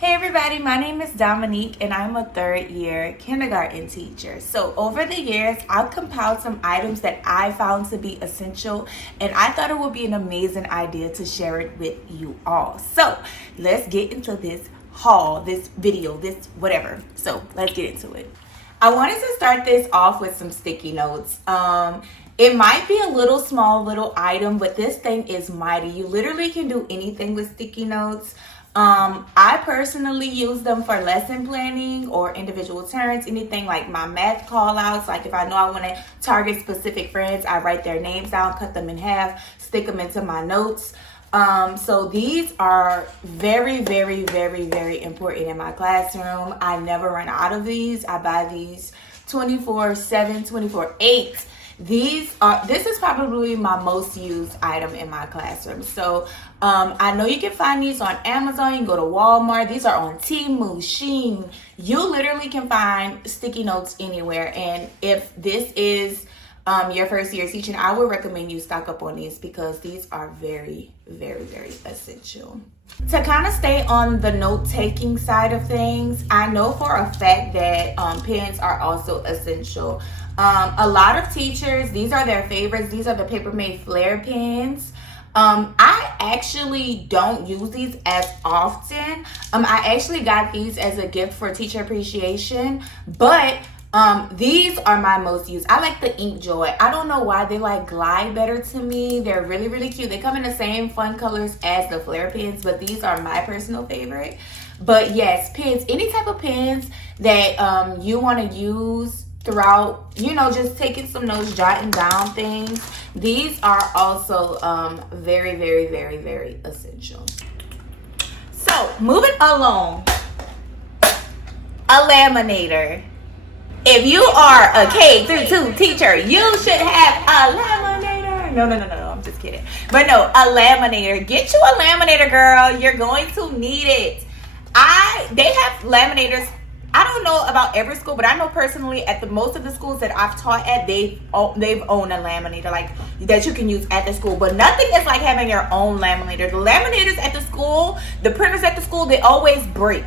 Hey everybody, my name is Dominique and I'm a third year kindergarten teacher. So over the years, I've compiled some items that I found to be essential and I thought it would be an amazing idea to share it with you all. So let's get into this haul, this video, this whatever. So let's get into it. I wanted to start this off with some sticky notes. It might be a little small little item, but this thing is mighty. You literally can do anything with sticky notes. I personally use them for lesson planning or individual turns, anything like my math call outs. Like if I know I want to target specific friends, I write their names down, cut them in half, stick them into my notes. So these are very, very, very, very important in my classroom. I never run out of these. I buy these 24/7, 24/8. This is probably my most used item in my classroom. So I know you can find these on Amazon. You can go to Walmart. These are on Temu, Shein. You literally can find sticky notes anywhere. And if this is your first year teaching, I would recommend you stock up on these because these are very, very, very essential. To kind of stay on the note-taking side of things, I know for a fact that pens are also essential. A lot of teachers, these are their favorites. These are the Paper Mate Flare pens. I actually don't use these as often. I actually got these as a gift for teacher appreciation, but these are my most used. I like the Ink Joy. I don't know why, they like glide better to me. They're really, really cute. They come in the same fun colors as the Flare pens, but these are my personal favorite. But yes, pens, any type of pens that you want to use throughout, just taking some notes, jotting down things. These are also very, very, very, very essential. So moving along, a laminator. If you are a K-2 teacher, you should have a laminator. No, I'm just kidding. But no, a laminator. Get you a laminator, girl. You're going to need it. They have laminators. I don't know about every school, but I know personally at most of the schools that I've taught at, they've owned a laminator like that you can use at the school. But nothing is like having your own laminator. The laminators at the school, the printers at the school, they always break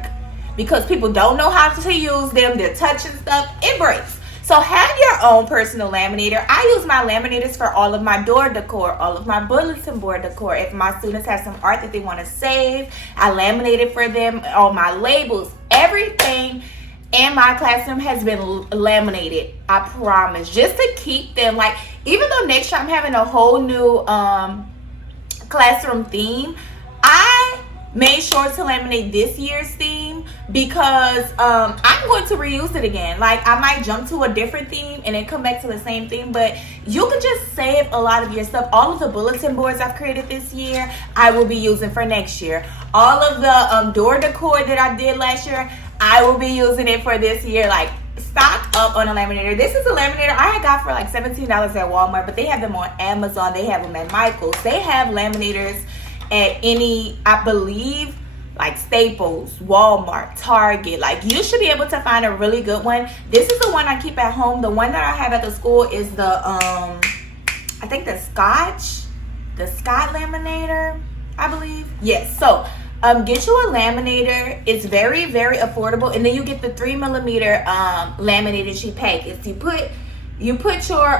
because people don't know how to use them. They're touching stuff. It breaks. So have your own personal laminator. I use my laminators for all of my door decor, all of my bulletin board decor. If my students have some art that they want to save, I laminate it for them. All my labels, everything in my classroom has been laminated. I promise. Just to keep them, like, even though next year I'm having a whole new classroom theme, I made sure to laminate this year's theme because I'm going to reuse it again. Like, I might jump to a different theme and then come back to the same theme, but you can just save a lot of your stuff. All of the bulletin boards I've created this year, I will be using for next year. All of the door decor that I did last year, I will be using it for this year. Like, stock up on a laminator. This is a laminator I got for like $17 at Walmart, but they have them on Amazon. They have them at Michael's. They have laminators at any, I believe, like Staples, Walmart, Target. Like, you should be able to find a really good one. This is the one I keep at home. The one that I have at the school is the I think the Scott laminator, I believe. Yes. So get you a laminator. It's very, very affordable, and then you get the 3mm laminated sheet pack. If you put your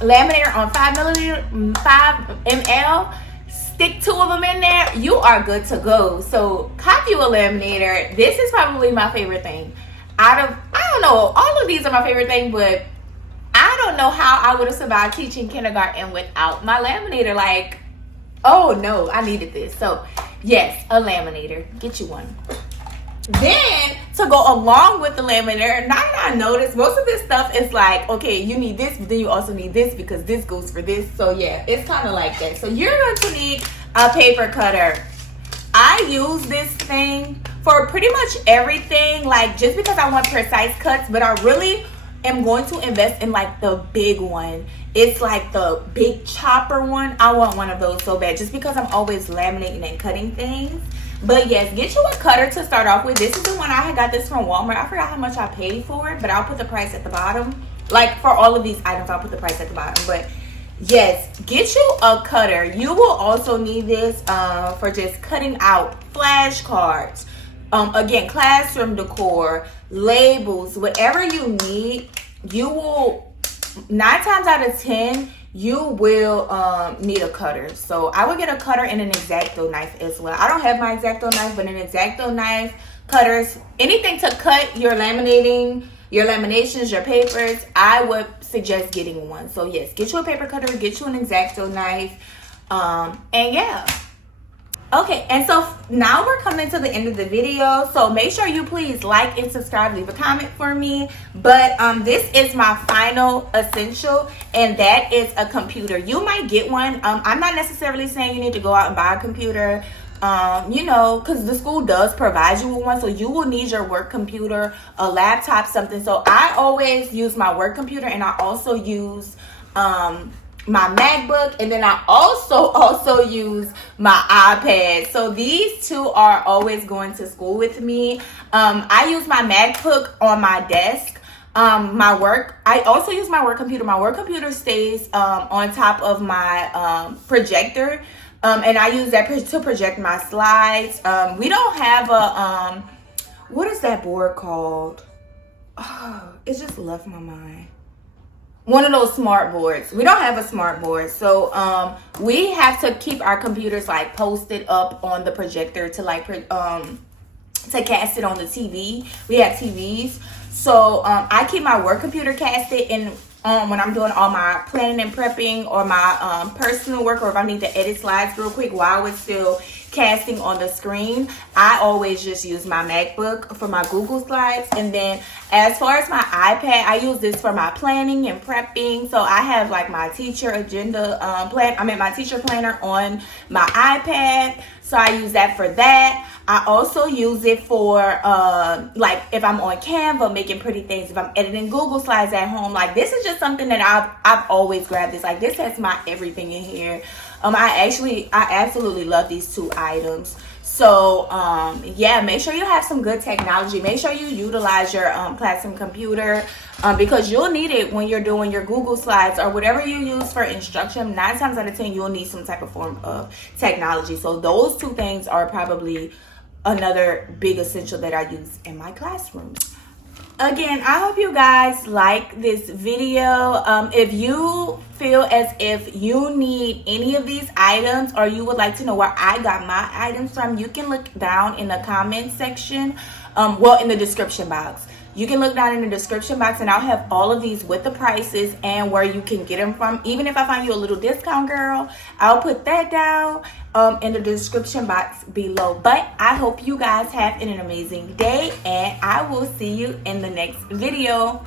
laminator on 5 ml, stick 2 of them in there, you are good to go. So cop you a laminator. This is probably my favorite thing. I don't know, all of these are my favorite thing, but I don't know how I would have survived teaching kindergarten without my laminator. Like, oh no, I needed this. So yes, a laminator. Get you one. Then, to go along with the laminator, now that I noticed, most of this stuff is like, okay, you need this, but then you also need this because this goes for this. So yeah, it's kind of like that. So you're going to need a paper cutter. I use this thing for pretty much everything, like, just because I want precise cuts, but I really am going to invest in like the big one. It's like the big chopper one. I want one of those so bad, just because I'm always laminating and cutting things. But yes, get you a cutter to start off with. This is the one I got this from Walmart. I forgot how much I paid for it, but I'll put the price at the bottom. Like, for all of these items, I'll put the price at the bottom. But yes, get you a cutter. You will also need this for just cutting out flashcards, again, classroom decor, labels, whatever you need, you will, 9 times out of 10, you will need a cutter. So I would get a cutter and an X-Acto knife as well. I don't have my X-Acto knife, but an X-Acto knife, cutters, anything to cut your laminating, your laminations, your papers, I would suggest getting one. So yes, get you a paper cutter, get you an X-Acto knife, and yeah. Okay, and so now we're coming to the end of the video. So make sure you please like and subscribe, leave a comment for me. But this is my final essential, and that is a computer. You might get one. I'm not necessarily saying you need to go out and buy a computer. You know, because the school does provide you with one, so you will need your work computer, a laptop, something. So I always use my work computer, and I also use my MacBook, and then I also use my iPad. So these two are always going to school with me. I use my MacBook on my desk. I also use my work computer. My work computer stays on top of my projector. And I use that to project my slides. We don't have a, what is that board called? Oh, it just left my mind. One of those smart boards. We don't have a smart board. So we have to keep our computers like posted up on the projector to like, to cast it on the TV. We have TVs. So I keep my work computer casted, and when I'm doing all my planning and prepping, or my personal work, or if I need to edit slides real quick while it's still casting on the screen, I always just use my MacBook for my Google Slides. And then as far as my iPad, I use this for my planning and prepping. So I have like my teacher agenda my teacher planner on my iPad. So I use that for that. I also use it for like if I'm on Canva making pretty things, if I'm editing Google Slides at home. Like this is just something that I've always grabbed this. Like this has my everything in here. I absolutely love these two items. So yeah, make sure you have some good technology. Make sure you utilize your classroom computer, because you'll need it when you're doing your Google Slides or whatever you use for instruction. 9 times out of 10, you'll need some type of form of technology. So those two things are probably another big essential that I use in my classroom. Again, I hope you guys like this video. If you feel as if you need any of these items, or you would like to know where I got my items from, you can look down in the comment section, in the description box. You can look down in the description box, and I'll have all of these with the prices and where you can get them from. Even if I find you a little discount, girl, I'll put that down in the description box below. But I hope you guys have an amazing day, and I will see you in the next video.